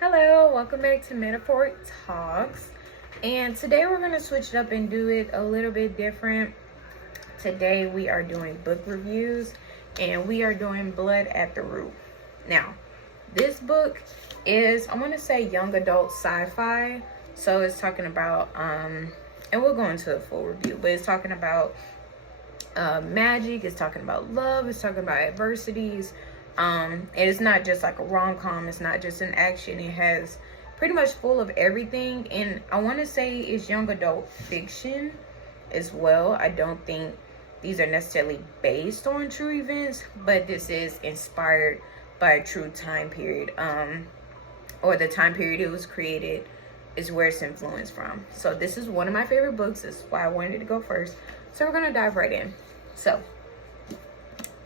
Hello, welcome back to Metaphoric Talks. And today we're going to switch it up and do it a little bit different. Today we are doing book reviews and we are doing Blood at the Root. Now, this book is, I want to say, young adult sci-fi. So it's talking about, and we'll go into a full review, but it's talking about magic, it's talking about love, it's talking about adversities. And it's not just like a rom-com, it's not just an action, it has pretty much full of everything. And I want to say it's young adult fiction as well. I don't think these are necessarily based on true events, but this is inspired by a true time period, or the time period it was created is where it's influenced from. So this is one of my favorite books. That's why I wanted to go first. So we're gonna dive right in. So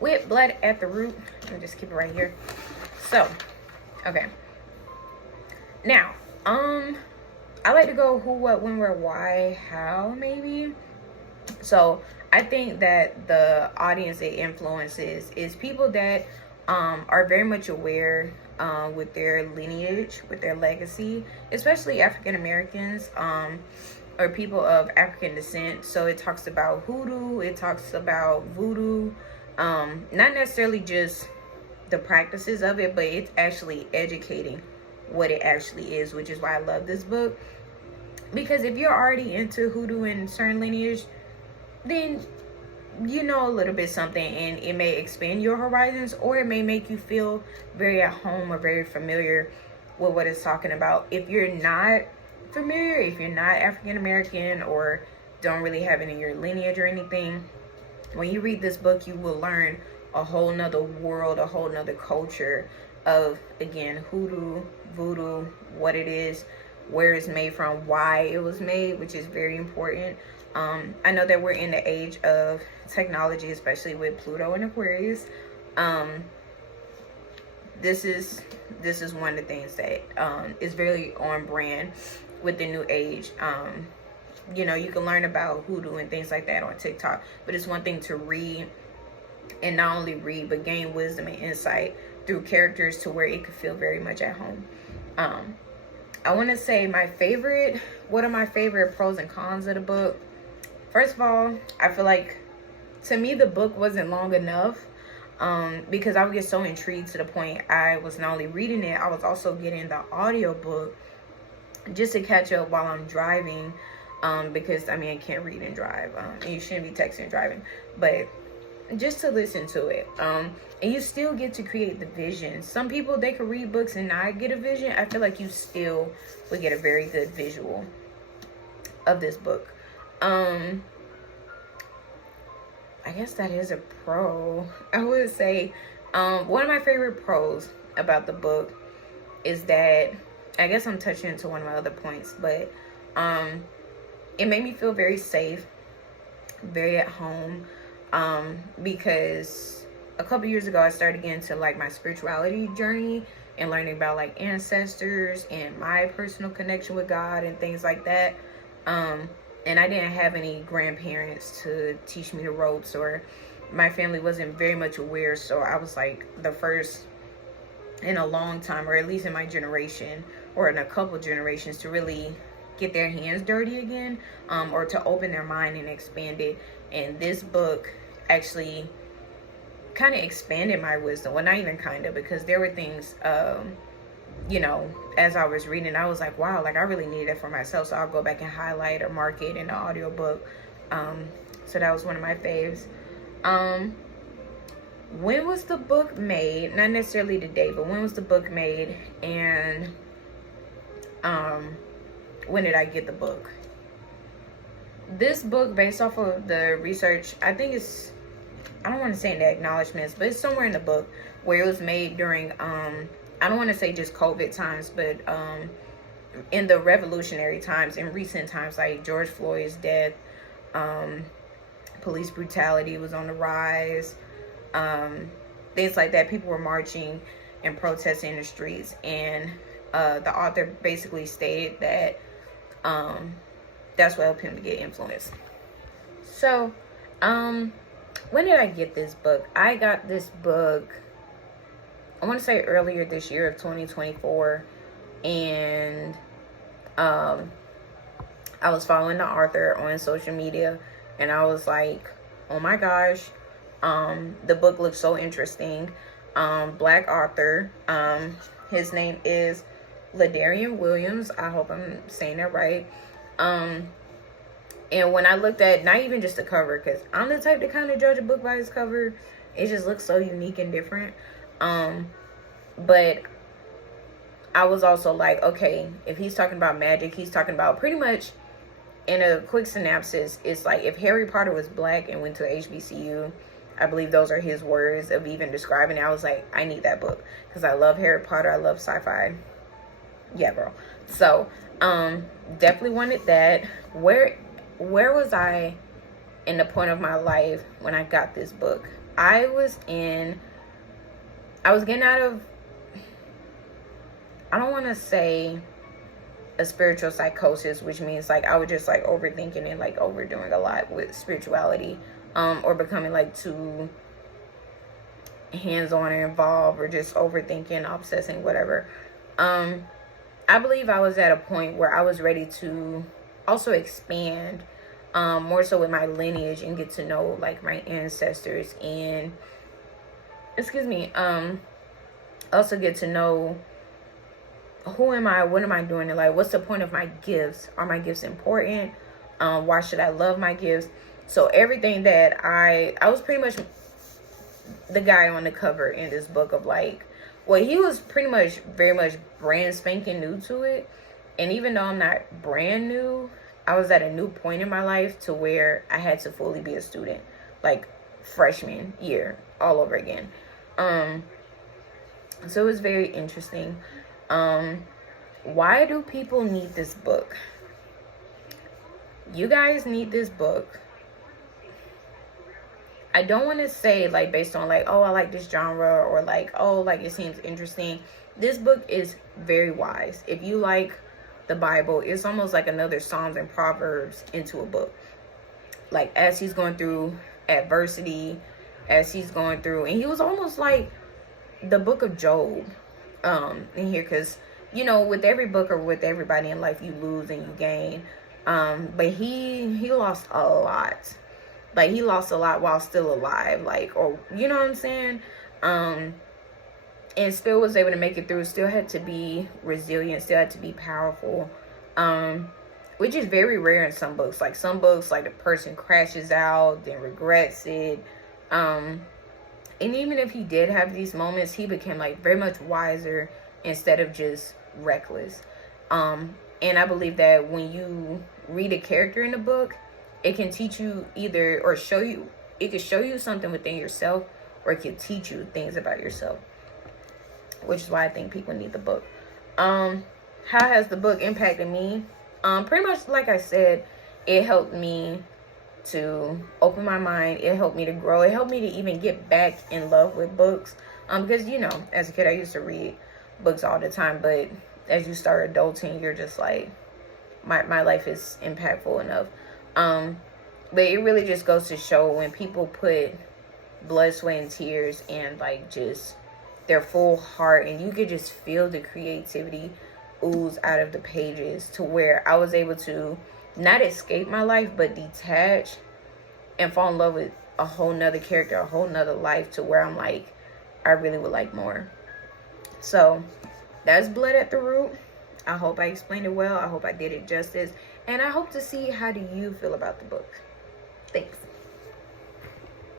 with Blood at the Root, let me just keep it right here. So, okay. Now, I like to go who, what, when, where, why, how, maybe. So I think that the audience it influences is people that are very much aware with their lineage, with their legacy, especially African Americans, or people of African descent. So it talks about hoodoo, it talks about voodoo, not necessarily just the practices of it, but it's actually educating what it actually is, which is why I love this book. Because if you're already into hoodoo and certain lineage, then you know a little bit something, and it may expand your horizons, or it may make you feel very at home or very familiar with what it's talking about. If you're not familiar, if you're not African American or don't really have it in your lineage or anything, when you read this book, you will learn a whole nother world, a whole nother culture of, again, hoodoo, voodoo, what it is, where it's made from, why it was made, which is very important. I know that we're in the age of technology, especially with Pluto and Aquarius. This is one of the things that is very on brand with the new age. You know, you can learn about hoodoo and things like that on TikTok, but it's one thing to read, and not only read, but gain wisdom and insight through characters to where it could feel very much at home. I want to say what are my favorite pros and cons of the book. First of all, I feel like, to me, the book wasn't long enough, because I would get so intrigued to the point I was not only reading it, I was also getting the audiobook just to catch up while I'm driving. Because I mean, I can't read and drive, and you shouldn't be texting and driving, but just to listen to it. And you still get to create the vision. Some people, they could read books and not get a vision. I feel like you still would get a very good visual of this book. I guess that is a pro. I would say one of my favorite pros about the book is that, I guess I'm touching into one of my other points, but it made me feel very safe, very at home, because a couple years ago I started getting into like my spirituality journey and learning about like ancestors and my personal connection with God and things like that. And I didn't have any grandparents to teach me the ropes, or my family wasn't very much aware. So I was like the first in a long time, or at least in my generation, or in a couple generations, to really get their hands dirty again, or to open their mind and expand it. And this book actually kind of expanded my wisdom. Well, not even kind of, because there were things, you know, as I was reading, I was like, wow, like I really needed it for myself. So I'll go back and highlight or mark it in the audiobook. So that was one of my faves. When was the book made? Not necessarily the date, but when was the book made? And when did I get the book? This book, based off of the research, I think it's, I don't want to say in the acknowledgments, but it's somewhere in the book where it was made during, I don't want to say just COVID times, but in the revolutionary times, in recent times, like George Floyd's death, police brutality was on the rise, things like that. People were marching and protesting in the streets, and the author basically stated that that's what helped him to get influence. So, when did I get this book? I got this book, I want to say earlier this year of 2024. and I was following the author on social media, and I was like, oh my gosh, the book looks so interesting. Black author, his name is Ladarian Williams. I hope I'm saying that right. And when I looked at, not even just the cover, because I'm the type to kind of judge a book by its cover. It just looks so unique and different. But I was also like, okay, if he's talking about magic, he's talking about pretty much, in a quick synopsis, it's like if Harry Potter was black and went to HBCU, I believe those are his words of even describing it. I was like, I need that book because I love Harry Potter. I love sci-fi. Yeah, bro. So, definitely wanted that. Where was I in the point of my life when I got this book? I was getting out of, I don't want to say a spiritual psychosis, which means like I was just like overthinking and like overdoing a lot with spirituality, or becoming like too hands-on and involved, or just overthinking, obsessing, whatever. I believe I was at a point where I was ready to also expand more so with my lineage and get to know like my ancestors, and also get to know who am I, what am I doing in life, what's the point of my gifts, are my gifts important, why should I love my gifts. So everything that I was pretty much the guy on the cover in this book of like, well, he was pretty much very much brand spanking new to it. And even though I'm not brand new, I was at a new point in my life to where I had to fully be a student, like freshman year all over again. So it was very interesting. Why do people need this book? You guys need this book. I don't want to say like based on like, oh, I like this genre, or like, oh, like it seems interesting. This book is very wise. If you like the Bible, it's almost like another Psalms and Proverbs into a book. Like as he's going through adversity, as he's going through, and he was almost like the book of Job in here, because you know, with every book or with everybody in life, you lose and you gain. But he lost a lot. Like he lost a lot while still alive, like, or you know what I'm saying? And still was able to make it through, still had to be resilient, still had to be powerful, which is very rare in some books. Like some books, like the person crashes out, then regrets it. And even if he did have these moments, he became like very much wiser instead of just reckless. And I believe that when you read a character in the book, it can teach you either, or show you, it could show you something within yourself, or it could teach you things about yourself, which is why I think people need the book. How has the book impacted me? Pretty much like I said, it helped me to open my mind. It helped me to grow. It helped me to even get back in love with books. Because, you know, as a kid, I used to read books all the time, but as you start adulting, you're just like, my life is impactful enough. But it really just goes to show when people put blood, sweat, and tears and like just their full heart, and you could just feel the creativity ooze out of the pages, to where I was able to not escape my life, but detach and fall in love with a whole nother character, a whole nother life, to where I'm like, I really would like more. So that's Blood at the Root. I hope I explained it well. I hope I did it justice. And I hope to see, how do you feel about the book? Thanks.